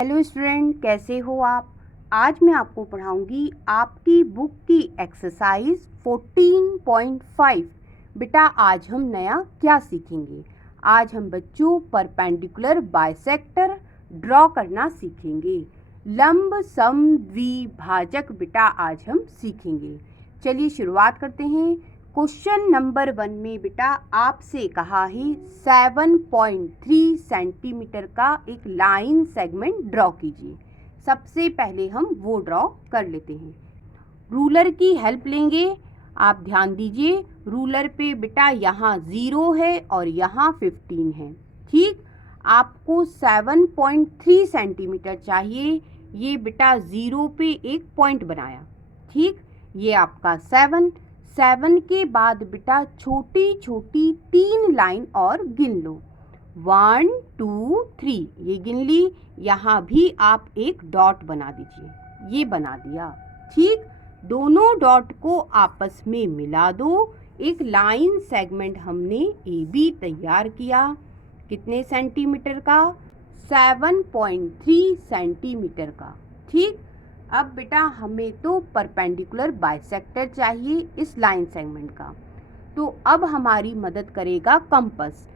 Hello student, कैसे हो आप। आज मैं आपको पढ़ाऊंगी आपकी बुक की एक्सरसाइज 14.5। बेटा आज हम नया क्या सीखेंगे। आज हम बच्चों परपेंडिकुलर बाइसेक्टर ड्रॉ करना सीखेंगे। लंब सम द्विभाजक बेटा आज हम सीखेंगे। चलिए शुरुआत करते हैं। क्वेश्चन नंबर 1 में बेटा आपसे कहा है 7.3 सेंटीमीटर का एक लाइन सेगमेंट ड्रॉ कीजिए। सबसे पहले हम वो ड्रॉ कर लेते हैं। रूलर की हेल्प लेंगे। आप ध्यान दीजिए, रूलर पे बेटा यहाँ 0 है और यहाँ 15 है। ठीक, आपको 7.3 सेंटीमीटर चाहिए। ये बेटा 0 पे एक पॉइंट बनाया। ठीक, ये आपका 7 के बाद बेटा छोटी छोटी 3 लाइन और गिन लो। 1 2 3 ये गिन ली। यहाँ भी आप एक डॉट बना दीजिए। ये बना दिया। ठीक, दोनों डॉट को आपस में मिला दो। एक लाइन सेगमेंट हमने ए बी तैयार किया। कितने सेंटीमीटर का? 7.3 सेंटीमीटर का। ठीक, अब बेटा हमें तो परपेंडिकुलर बाइसेक्टर चाहिए इस लाइन सेगमेंट का। तो अब हमारी मदद करेगा कंपास।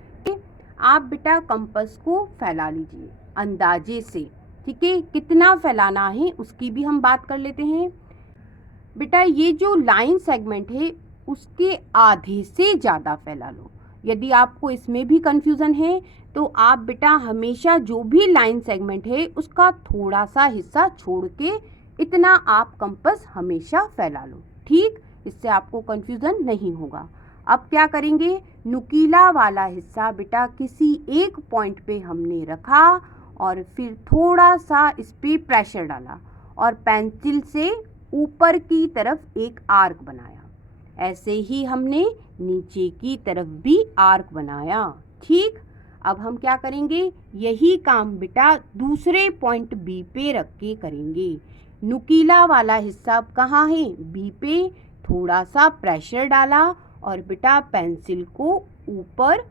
आप बेटा कंपास को फैला लीजिए अंदाजे से। ठीक है, कितना फैलाना है उसकी भी हम बात कर लेते हैं। बेटा ये जो लाइन सेगमेंट है उसके आधे से ज़्यादा फैला लो। यदि आपको इसमें भी कंफ्यूजन है तो आप बेटा हमेशा जो भी लाइन सेगमेंट है उसका थोड़ा सा हिस्सा छोड़ के इतना आप कंपास हमेशा फैला लो। ठीक, इससे आपको कंफ्यूजन नहीं होगा। अब क्या करेंगे, नुकीला वाला हिस्सा बेटा किसी एक पॉइंट पे हमने रखा और फिर थोड़ा सा इस पे प्रेशर डाला और पेंसिल से ऊपर की तरफ एक आर्क बनाया। ऐसे ही हमने नीचे की तरफ भी आर्क बनाया। ठीक, अब हम क्या करेंगे, यही काम बेटा दूसरे पॉइंट बी पे रख के करेंगे। नुकीला वाला हिस्सा कहाँ है? बी पे। थोड़ा सा प्रेशर डाला और बेटा पेंसिल को ऊपर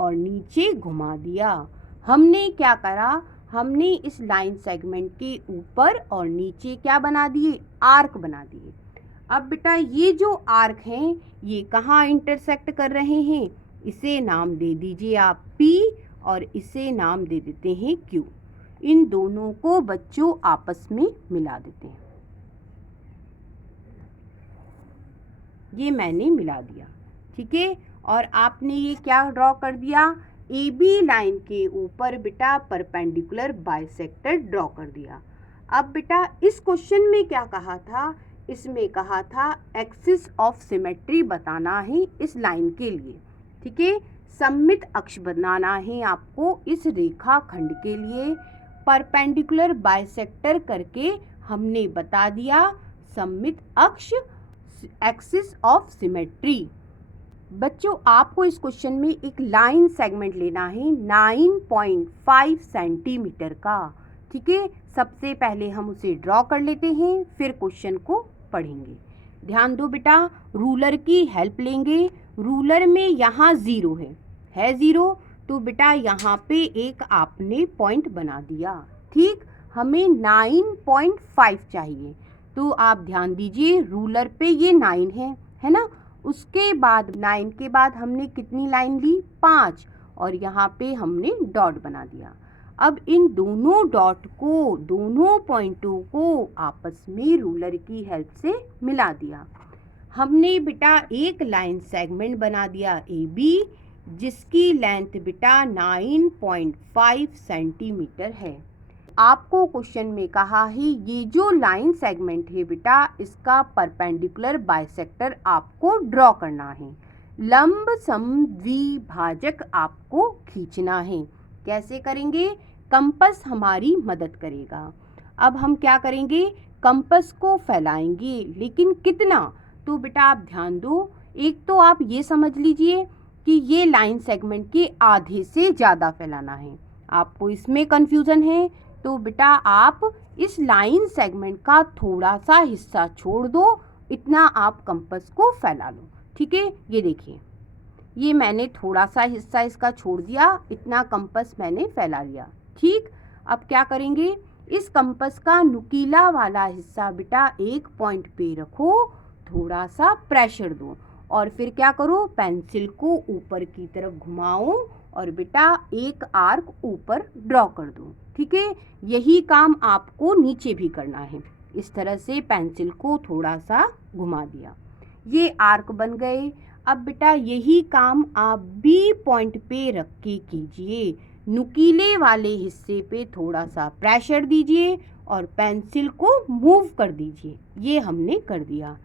और नीचे घुमा दिया। हमने क्या करा, हमने इस लाइन सेगमेंट के ऊपर और नीचे क्या बना दिए? आर्क बना दिए। अब बेटा ये जो आर्क हैं ये कहाँ इंटरसेक्ट कर रहे हैं? इसे नाम दे दीजिए आप P और इसे नाम दे देते हैं Q। इन दोनों को बच्चों आपस में मिला देते हैं। ये मैंने मिला दिया। ठीक है, और आपने ये क्या ड्रॉ कर दिया? ए बी लाइन के ऊपर बेटा परपेंडिकुलर बाइसेक्टर ड्रॉ कर दिया। अब बेटा इस क्वेश्चन में क्या कहा था? इसमें कहा था एक्सिस ऑफ सिमेट्री बताना है इस लाइन के लिए। ठीक है, सममित अक्ष बनाना है आपको इस रेखा खंड के लिए। परपेंडिकुलर बाइसेक्टर करके हमने बता दिया सममित अक्ष, एक्सिस ऑफ सिमेट्री। बच्चों आपको इस क्वेश्चन में एक लाइन सेगमेंट लेना है 9.5 सेंटीमीटर का। ठीक है, सबसे पहले हम उसे ड्रॉ कर लेते हैं, फिर क्वेश्चन को पढ़ेंगे। ध्यान दो बेटा, रूलर की हेल्प लेंगे। रूलर में यहाँ 0 है 0, तो बेटा यहाँ पे एक आपने पॉइंट बना दिया। ठीक, हमें 9.5 चाहिए, तो आप ध्यान दीजिए रूलर पे ये 9 है ना। उसके बाद 9 के बाद हमने कितनी लाइन ली? 5, और यहाँ पे हमने डॉट बना दिया। अब इन दोनों डॉट को, दोनों पॉइंटों को आपस में रूलर की हेल्प से मिला दिया। हमने बेटा एक लाइन सेगमेंट बना दिया ए बी, जिसकी लेंथ बेटा 9.5 सेंटीमीटर है। आपको क्वेश्चन में कहा है ये जो लाइन सेगमेंट है बेटा इसका परपेंडिकुलर बाइसेक्टर आपको ड्रॉ करना है। लंब सम द्विभाजक आपको खींचना है। कैसे करेंगे? कंपास हमारी मदद करेगा। अब हम क्या करेंगे, कंपास को फैलाएंगे, लेकिन कितना? तो बेटा आप ध्यान दो, एक तो आप ये समझ लीजिए कि ये लाइन सेगमेंट के आधे से ज़्यादा फैलाना है। आपको इसमें कंफ्यूजन है तो बेटा आप इस लाइन सेगमेंट का थोड़ा सा हिस्सा छोड़ दो, इतना आप कंपास को फैला लो। ठीक है, ये देखिए, ये मैंने थोड़ा सा हिस्सा इसका छोड़ दिया, इतना कंपास मैंने फैला लिया। ठीक, अब क्या करेंगे, इस कंपास का नुकीला वाला हिस्सा बेटा एक पॉइंट पे रखो, थोड़ा सा प्रेशर दो और फिर क्या करो, पेंसिल को ऊपर की तरफ घुमाओ और बेटा एक आर्क ऊपर ड्रॉ कर दो। ठीक है, यही काम आपको नीचे भी करना है। इस तरह से पेंसिल को थोड़ा सा घुमा दिया, ये आर्क बन गए। अब बेटा यही काम आप बी पॉइंट पे रख के कीजिए। नुकीले वाले हिस्से पे थोड़ा सा प्रेशर दीजिए और पेंसिल को मूव कर दीजिए। ये हमने कर दिया।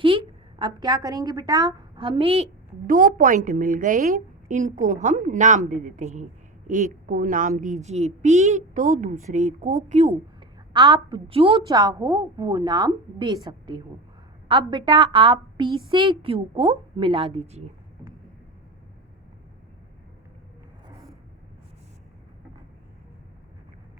ठीक, अब क्या करेंगे बेटा, हमें 2 पॉइंट मिल गए, इनको हम नाम दे देते हैं। एक को नाम दीजिए P तो दूसरे को Q। आप जो चाहो वो नाम दे सकते हो। अब बेटा आप P से Q को मिला दीजिए।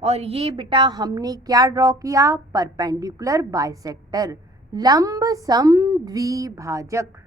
और ये बेटा हमने क्या ड्रॉ किया, परपेंडिकुलर बाइसेक्टर, लंब सम द्विभाजक।